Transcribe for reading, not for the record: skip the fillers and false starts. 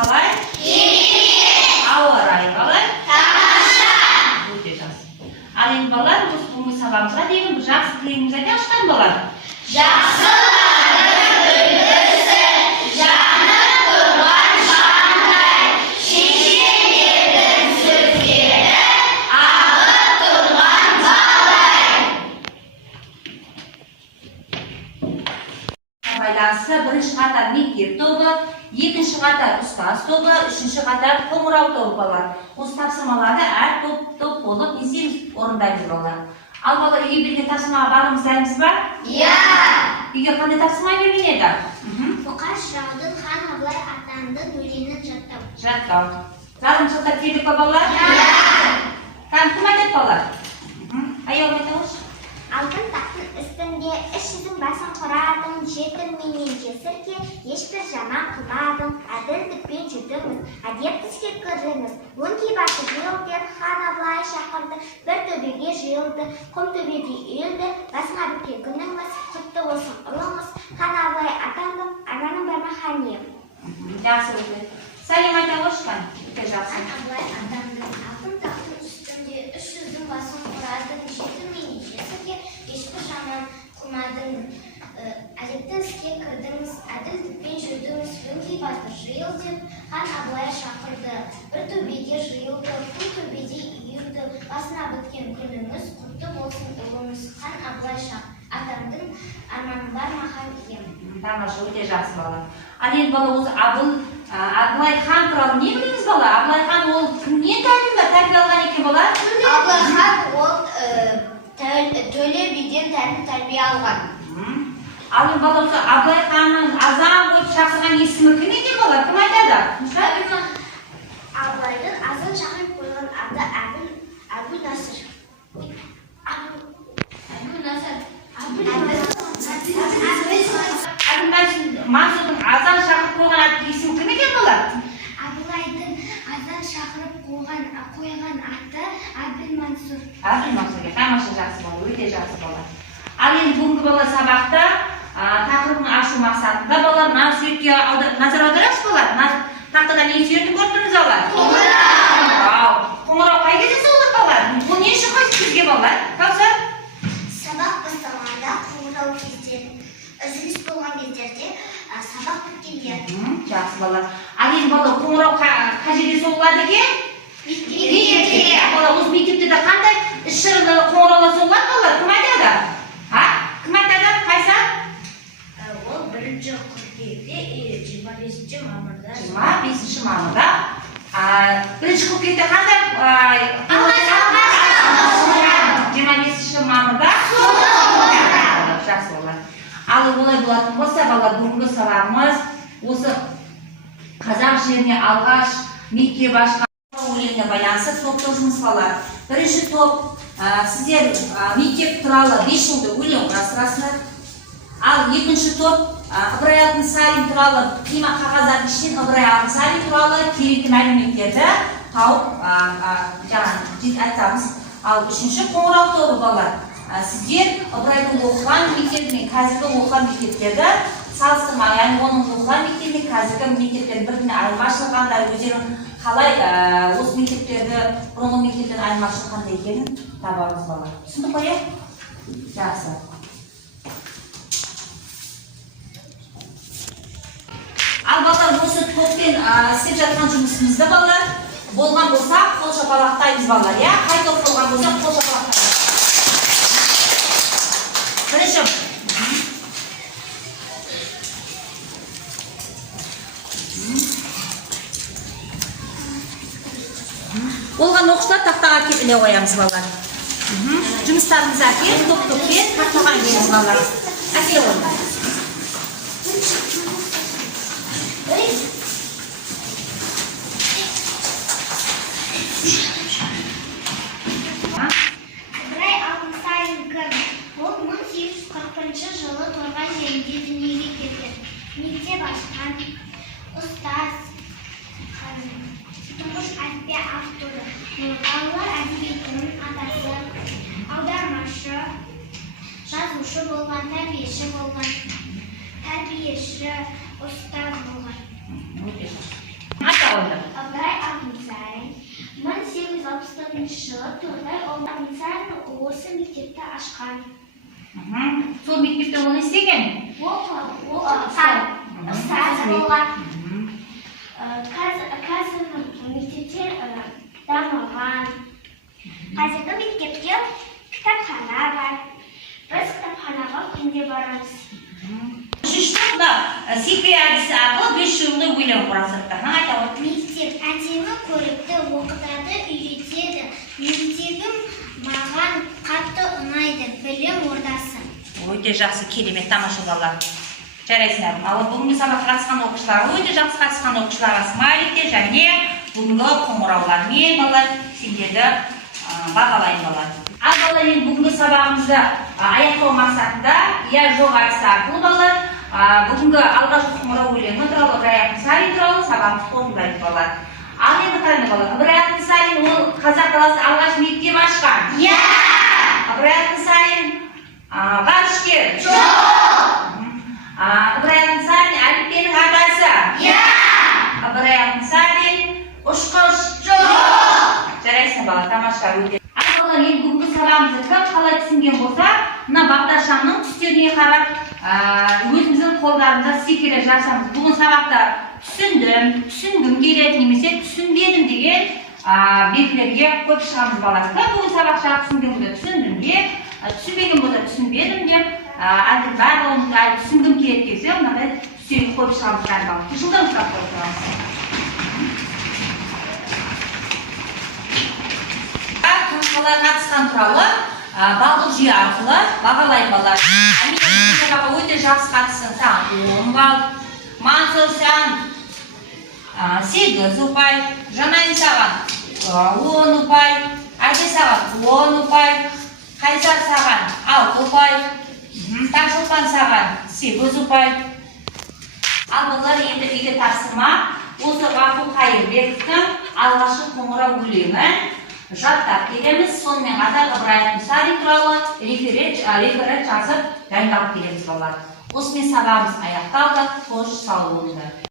қалай? Ауа райы қалай? Өте жақсы. Ал енді балалар, осы бүгінгі сабағымызға деген бір жақсы тілегімізді айтайықшы балалар. Бірінші қатар мектеп тобы, екінші қатар ұстаз тобы, үшінші қатар қоңырау тобы балалар. Осы тапсырмаларды әр топ болып не істейміз, орындаймыз балалар. Ал балалар, үйге берген тапсырмаға бағымыз дайынбыз ба? Иә. Үйге қандай тапсырма берген еді? Бұқар жыраудың хан Абылай атанды өлеңін жаттау. Жаттау. Жазым жаттап келдік па балалар? Иә. Кім айтады балалар? Аяғын айтыңызшы. Алтын тақтың үстінде үш жүздің басын құрадың, жетірменен жесірге ешбір жаман қылмадың, әділдікпен жүрдіңіз, әдеп іске кірдіңіз. Өңкей басы жиылден хан Абылай шақырды, бір төбеге жиылды, құм төбеде үйілді, басыңа біткен күніңіз, құтты болсын ұлыңыз, хан Абылай атандым, арманым бар ма хан ием? Жақсы өте. Сәлем айтыңызшы хан. Хан Абылай атандым, алтын тақтың үстінде үш жүздің басын құрадың, жетірменен жесірге ешбір жаман қылмадың, әдепті іске кірдіңіз, әділдікпен жүрдіңіз. Өңкей батыр жиыл деп хан Абылай шақырды, бір төбеге жиылды, құм төбеде үйілді, басына біткен күніңіз, құтты болсын ұлыңыз, хан Абылай атандың, арманым бар ма хан ием? Тамаша, өте жақсы бала. Ал енді бала, осы Абылай хан туралы не білеміз бала? Абылай хан ол кімнен тәрбие алған екен бала? Абылай хан ол төле биден тәрбие алған. Ал енді бала, осы Абылай ханның азан қойып шақырған есімі кім екен бала? Кім айтады? Абылайдың азан шақырып қойған аты Әбу-Насыр. Мансұрдың азан шақырып қойған аты есімі кім екен бала? Абылайдың азан шақырып қойған аты Әбіл-Мансұр. Әбіл-Мансұр, тамаша жақсы бала, өте жақсы бала. Ал енді бүгінгі бала сабақта тақырыбын ашу мақсатында балалар мына суретке назар аударайықшы балалар. Тақтада не суретін көріп тұрмыз балалар? Қоңырау. Қоңырау қай кезде соғылады балалар? Бұл не үшін қойсын бізге балалар? Каусар? Сабақ басталғанда қоңырау кезден, үзіліс болған кездерде сабақ біткенде. Жақсы балалар. Ал енді балалар қоңырау қай жерде соғылады екен? Мектепте. Балалар осы мектепте де қандай іс-шаралар қоңыраулар соғылады балалар? Кім айтады? Кім айтады? Қайсы? Ол 1-ші қыркүйекте 25-ші мамырда. 25-ші мамырда. 1-ші қыркүйекте қандай 25-ші мамырда? Жақсы балалар. Ал олай болатын болса, балалар, бүгінгі сабағымыз осы қазақ жеріне алғаш мектеп ашқан өлеңіне байланысты топта жұмыс балалар. Бірінші топ сіздер мектеп туралы 5 жылды өлең құрастырасыздар. Ал екінші топ Ыбырай Алтынсарин туралы қима қағаздардың ішінен Ыбырай Алтынсарин туралы керекті мәліметтерді тауып айтамыз. Ал үшінші қоңырау тобы балалар. Сіздер Ыбырайдың оқыған мектебі мен қазіргі оқыған мектептерді салыстырма, яғни оның оқыған мектебі мен қазіргі мектептердің біріне айырмашылығы қандай, өздерің қалай осы мектептерді бұрынғы мектептен айырмашылығы қандай екенін табамыз балалар. Түсіндік қой? Жақсы. Ал балалар, осы топпен істеп жатқан жұмысымызды балалар болған болса қол шапалақтаймыз балалар, иә? Қай топ болған болса қол шапалақтаймыз. Бірінші. Болған оқушылар тақтаға кепіле қоямыз балалар. Жұмыстарымыз әке, топ-топпен тақтаға келіңіз балалар. Әке ойындар. Ыбырай Алтынсарин кім? Ол 1841 жылы Торғай жерінде дүниеге келген. Мектеп ашқан, ұстаз, тұңғыш әліппе авторы, балалар әдебиетінің атасы, аудармашы, жазушы болған, тәрбиеші, ұстаз болған. қойдым. Ыбырай Алтынсарин 1864 жылы Торғай Алтынсарин осы мектепті ашқан. Сол мектепте ол не істеген? Ұстаз болған. Қазір мектептер дамыған. Қазіргі мектепте кітапхана бар. Біз кітапханаға күнде барамыз. Үшінші секре әдісі арқылы 5 жылды ойлау құрасықты. Мектеп әдемі көрікті, оқытады, үйретеді. Мектебім маған қатты ұнайды, білім ордасы. Өте жақсы, керемет, тамаша балалар. Жарайсыңдар. Ал бүгінгі сабаққа қатысқан оқушылар, өте жақсы қатысқан оқушыларға смайликтер және бүгінгі қоңыраулармен балалар сендерді бағалайын балалар. Ал балалар, енді бүгінгі сабағымызды аяқтау мақсатында иә жоқ әдісі арқылы балалар бүгінгі алғашқы қоңырау өлеңі туралы Ыбырай Алтынсарин туралы сабағымызды қорытындылайды балалар. Ал енді қараңдар балалар, Ыбырай Алтынсарин ол қазақ даласында алғаш мектеп ашқан. Иә! Ыбырай Алтынсарин ғарышкер. Жоқ! Ыбырай Алтынсарин әліппенің атасы. Иә! Ыбырай Алтынсарин ұшқыш. Жоқ! Жарайсың бала, тамаша өте. Ал енді бүгінгі сабағымызды кім қалай түсінген болса, мына бағдаршамның түстеріне қарап өзіміздің қолдарында стикерлер жасамыз. Бүгін сабақта түсіндім, түсінгім келеді, немесе түсінбедім деген белгілерге қойып шығамыз балалар. Бүгін сабақша түсіндім бе, түсіндім бе, түсінбеген болса түсінбедім деп, әлде барлығымызды әлі түсінгім келеді десе, мынандай түстерге қойып шығамыз балалар. Жылдан ұстап қойып шығамыз. Қалай қатысқан туралы балдық жүйе арқылы бағалайын балалар. Әмин сабаққа өте жақсы қатысын. Саған 10 балл, Мансұр саған 8 ұпай, Жанайым саған 10 ұпай, Айда саған 10 ұпай, Қайсар саған 6 ұпай, Таңшылпан саған 8 ұпай. Ал балалар, енді үйге тапсырма осы Ғафу Қайырбековтің алғашқы қоңырау өлеңі жаттап келеміз. Сонымен қатар Ыбырай Алтынсарин туралы реферат жазып дайындалып келеміз балалар. Осымен сабағымыз аяқталды. Қош сау болыңдар.